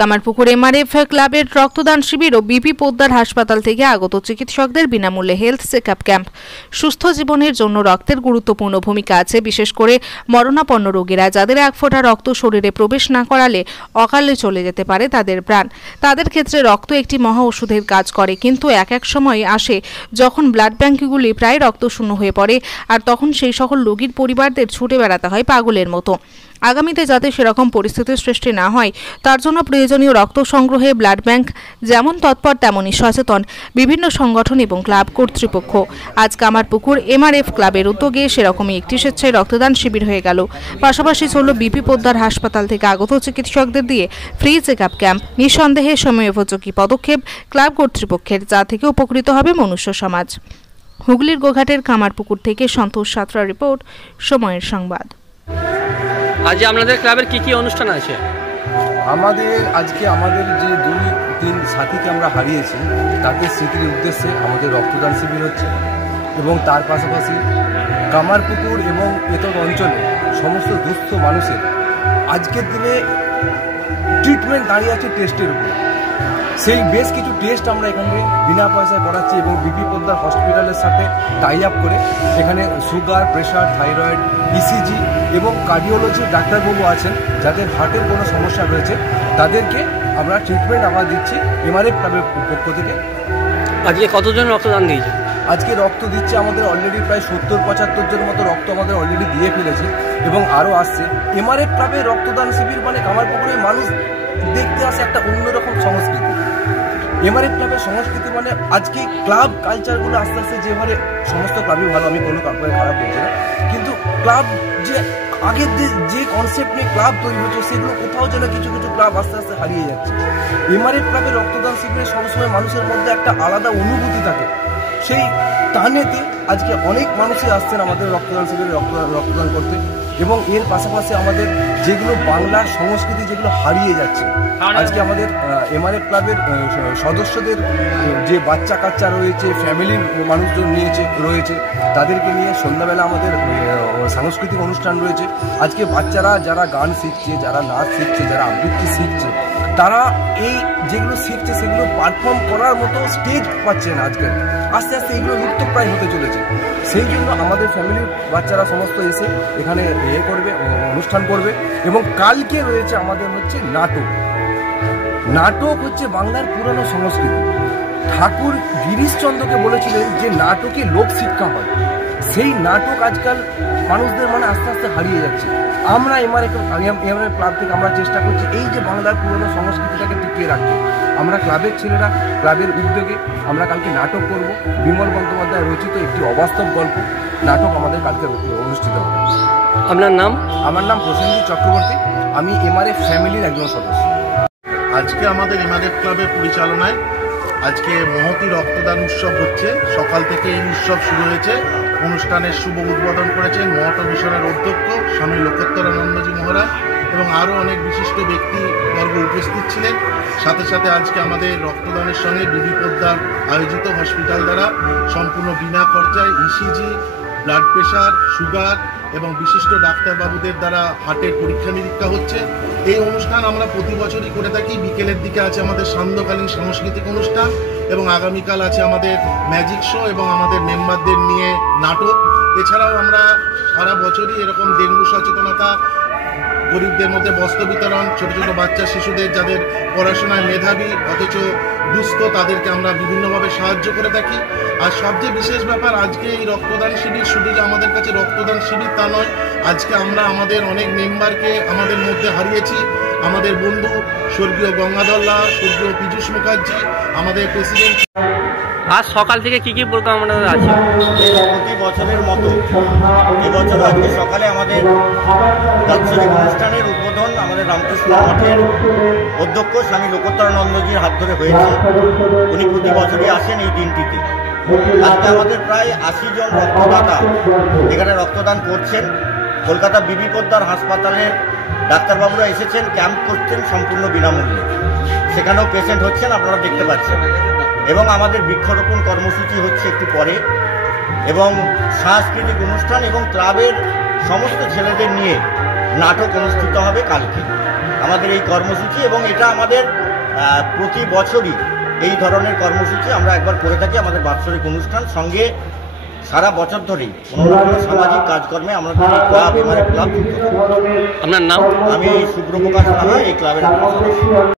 Kamarpukur MRF ক্লাবের রক্তদান শিবির ও BP Poddar হাসপাতাল থেকে আগত চিকিৎসকদের বিনামূল্যে হেলথ চেকআপ ক্যাম্প। সুস্থ জীবনের জন্য রক্তের গুরুত্বপূর্ণ ভূমিকা আছে, বিশেষ করে মরণাপন্ন রোগীরা, যাদের এক ফোঁটা রক্ত শরীরে প্রবেশ না করালে অকালে চলে যেতে পারে তাদের প্রাণ। তাদের ক্ষেত্রে রক্ত একটি মহা ওষুধের কাজ করে, কিন্তু এক সময় আসে যখন ব্লাড ব্যাঙ্কগুলি প্রায় রক্তশূন্য হয়ে পড়ে, আর তখন সেই সকল রোগীর পরিবারদের ছুটে বেড়াতে হয় পাগলের মতো। আগামীতে যাতে সেরকম পরিস্থিতির সৃষ্টি না হয় তার জন্য প্রয়োজনীয় রক্ত সংগ্রহে ব্লাড ব্যাংক যেমন তৎপর তেমনই সচেতন বিভিন্ন সংগঠন এবং ক্লাব কর্তৃপক্ষ। আজ কামারপুকুর এমআরএফ ক্লাবের উদ্যোগে সেরকমই একটি স্বেচ্ছায় রক্তদান শিবির হয়ে গেল। পাশাপাশি চলল বিপি পোদ্দার হাসপাতাল থেকে আগত চিকিৎসকদের দিয়ে ফ্রি চেকআপ ক্যাম্প। নিঃসন্দেহে সময়োপযোগী পদক্ষেপ ক্লাব কর্তৃপক্ষের, যা থেকে উপকৃত হবে মনুষ্য সমাজ। হুগলির গোঘাটের কামারপুকুর থেকে সন্তোষ সাঁতরা রিপোর্ট, সময়ের সংবাদ। আজ আপনাদের ক্লাবের কি অনুষ্ঠান আছে? আজকে আমাদের যে 2-3 সাথীকে আমরা হারিয়েছি তাদের স্মৃতির উদ্দেশ্যে আমাদের রক্তদান শিবির হচ্ছে, এবং তার পাশাপাশি কামারপুকুর এবং এতদ অঞ্চলে সমস্ত দুস্থ মানুষের আজকের দিনে ট্রিটমেন্ট দাঁড়িয়ে আছে টেস্টের উপর। সেই বেশ কিছু টেস্ট আমরা এখানে বিনা পয়সায় করাচ্ছি, এবং বিপি পোদ্দার হসপিটালের সাথে টাই আপ করে এখানে সুগার, প্রেশার, থাইরয়েড, ইসিজি এবং কার্ডিওলজি ডাক্তারবাবু আছেন যাদের হার্টের কোনো সমস্যা রয়েছে, তাদেরকে আমরা ট্রিটমেন্ট দিচ্ছি এমআরএফ ক্লাবের পক্ষ থেকে। আজকে কতজন রক্তদান দিয়েছে? আজকে রক্ত দিচ্ছে আমাদের অলরেডি প্রায় 70-75 জন মতো রক্ত আমাদের অলরেডি দিয়ে ফেলেছে, এবং আরও আসছে। এমআরএফ ক্লাবের রক্তদান শিবির মানে কামারপুকুরের মানুষ দেখতে আসে একটা অন্যরকম সংস্কৃতি। এমআরএফ ক্লাবের সংস্কৃতি মানে আজকে ক্লাব কালচারগুলো আস্তে আস্তে যেভাবে, সমস্ত ক্লাবই ভালো, আমি কোনো ক্লাবের খারাপ বলছি না, কিন্তু ক্লাব যে আগের যে কনসেপ্ট নিয়ে ক্লাব তৈরি হচ্ছে সেগুলো কোথাও যেন কিছু কিছু ক্লাব আস্তে আস্তে হারিয়ে যাচ্ছে। এমআরএফ ক্লাবের রক্তদান শিবিরে সবসময় মানুষের মধ্যে একটা আলাদা অনুভূতি থাকে, সেই টানেতে আজকে অনেক মানুষই আসছেন আমাদের রক্তদান শিবিরে রক্তদান করতে, এবং এর পাশাপাশি আমাদের যেগুলো বাংলার সংস্কৃতি যেগুলো হারিয়ে যাচ্ছে, আজকে আমাদের এমআরএফ ক্লাবের সদস্যদের যে বাচ্চা কাচ্চা রয়েছে, ফ্যামিলির মানুষজন রয়েছে, তাদেরকে নিয়ে সন্ধ্যাবেলা আমাদের সাংস্কৃতিক অনুষ্ঠান রয়েছে। আজকে বাচ্চারা যারা গান শিখছে, যারা নাচ শিখছে, যারা আবৃত্তি শিখছে, তারা এই যেগুলো শিখছে সেগুলো পারফর্ম করার মতো স্টেজ পাচ্ছে না। আজকে আস্তে আস্তে এগুলো লুপ্তপ্রায় হতে চলেছে। সেই জন্য আমাদের ফ্যামিলির বাচ্চারা সমস্ত এসে এখানে করবে, অনুষ্ঠান করবে। এবং কালকে রয়েছে আমাদের হচ্ছে নাটক। নাটক হচ্ছে বাংলার পুরনো সংস্কৃতি। ঠাকুর গিরিশচন্দ্রকে বলেছিলেন যে নাটকে লোকশিক্ষা হয়। সেই নাটক আজকাল মানুষদের মানে আস্তে আস্তে হারিয়ে যাচ্ছে। আমরা এমআরএফ ক্লাব থেকে আমরা চেষ্টা করছি এই যে বাংলার পুরনো সংস্কৃতিটাকে টিকিয়ে রাখতে। আমরা ক্লাবের ছেলেরা, ক্লাবের উদ্যোগে আমরা কালকে নাটক করব। বিমল বন্দ্যোপাধ্যায় রচিত একটি অবাস্তব গল্প নাটক আমাদের কালকে অনুষ্ঠিত হবে। আপনার নাম? আমার নাম প্রসেনজিৎ চক্রবর্তী, আমি এমআরএফ ফ্যামিলির একজন সদস্য। আজকে আমাদের এমআরএফ ক্লাবের পরিচালনায় আজকে মহতী রক্তদান উৎসব হচ্ছে। সকাল থেকে এই উৎসব শুরু হয়েছে। অনুষ্ঠানের শুভ উদ্বোধন করেছেন মঠ মিশনের অধ্যক্ষ স্বামী লোকোত্তরানন্দজি মহারাজ, এবং আরও অনেক বিশিষ্ট ব্যক্তিবর্গ উপস্থিত ছিলেন। সাথে সাথে আজকে আমাদের রক্তদানের সঙ্গে বিপি পোদ্দার আয়োজিত হসপিটাল দ্বারা সম্পূর্ণ বিনা খরচায় ইসিজি, ব্লাড প্রেশার, সুগার এবং বিশিষ্ট ডাক্তারবাবুদের দ্বারা হার্টের পরীক্ষা নিরীক্ষা হচ্ছে। এই অনুষ্ঠান আমরা প্রতি বছরই করে থাকি। বিকেলের দিকে আছে আমাদের সান্ধ্যকালীন সাংস্কৃতিক অনুষ্ঠান, এবং আগামীকাল আছে আমাদের ম্যাজিক শো এবং আমাদের মেম্বারদের নিয়ে নাটক। এছাড়াও আমরা সারা বছরই এরকম ডেঙ্গু সচেতনতা, গরিবদের মধ্যে বস্ত্র বিতরণ, ছোট ছোট বাচ্চা শিশুদের যাদের পড়াশোনায় মেধাবী অথচ দুস্থ, তাদেরকে আমরা বিভিন্নভাবে সাহায্য করে থাকি। আর সবচেয়ে বিশেষ ব্যাপার, আজকে এই রক্তদান শিবির শুধু যে আমাদের কাছে রক্তদান শিবির তা নয়, আজকে আমরা আমাদের অনেক মেম্বারকে আমাদের মধ্যে হারিয়েছি। আমাদের বন্ধু স্বর্গীয় গঙ্গাধর লাল, স্বর্গীয় পীযূষ মুখার্জি, আমাদের প্রেসিডেন্ট। আজ সকাল থেকে কি প্রোগ্রাম আমাদের আছে? প্রতি বছরের মতো এবছর আজকে সকালে আমাদের দার্শনিক অনুষ্ঠানের উদ্বোধন আমাদের রামকৃষ্ণ মঠের অধ্যক্ষ স্বামী লোকোত্তরানন্দজির হাত ধরে হয়েছে। উনি প্রতি বছরই আসেন এই দিনটিতে। আজকে আমাদের প্রায় 80 জন রক্তদাতা এখানে রক্তদান করছেন। কলকাতা বিপি পোদ্দার হাসপাতালের ডাক্তারবাবুরা এসেছেন, ক্যাম্প করছেন সম্পূর্ণ বিনামূল্যে। সেখানেও পেশেন্ট হচ্ছেন, আপনারা দেখতে পাচ্ছেন। এবং আমাদের বৃক্ষরোপণ কর্মসূচি হচ্ছে একটু পরে, এবং সাংস্কৃতিক অনুষ্ঠান এবং ক্লাবের সমস্ত ছেলেদের নিয়ে নাটক অনুষ্ঠিত হবে কালকে। আমাদের এই কর্মসূচি, এবং এটা আমাদের প্রতি বছরই এই ধরনের কর্মসূচি আমরা একবার করে থাকি। আমাদের বাৎসরিক অনুষ্ঠান সঙ্গে সারা বছর ধরেই কোনো না কোনো সামাজিক কাজকর্মে আমরা ক্লাব এমআরএফ ক্লাব। আপনার নাম? আমি সুব্রপ্রকাশ রাহা, এই ক্লাবের সদস্য।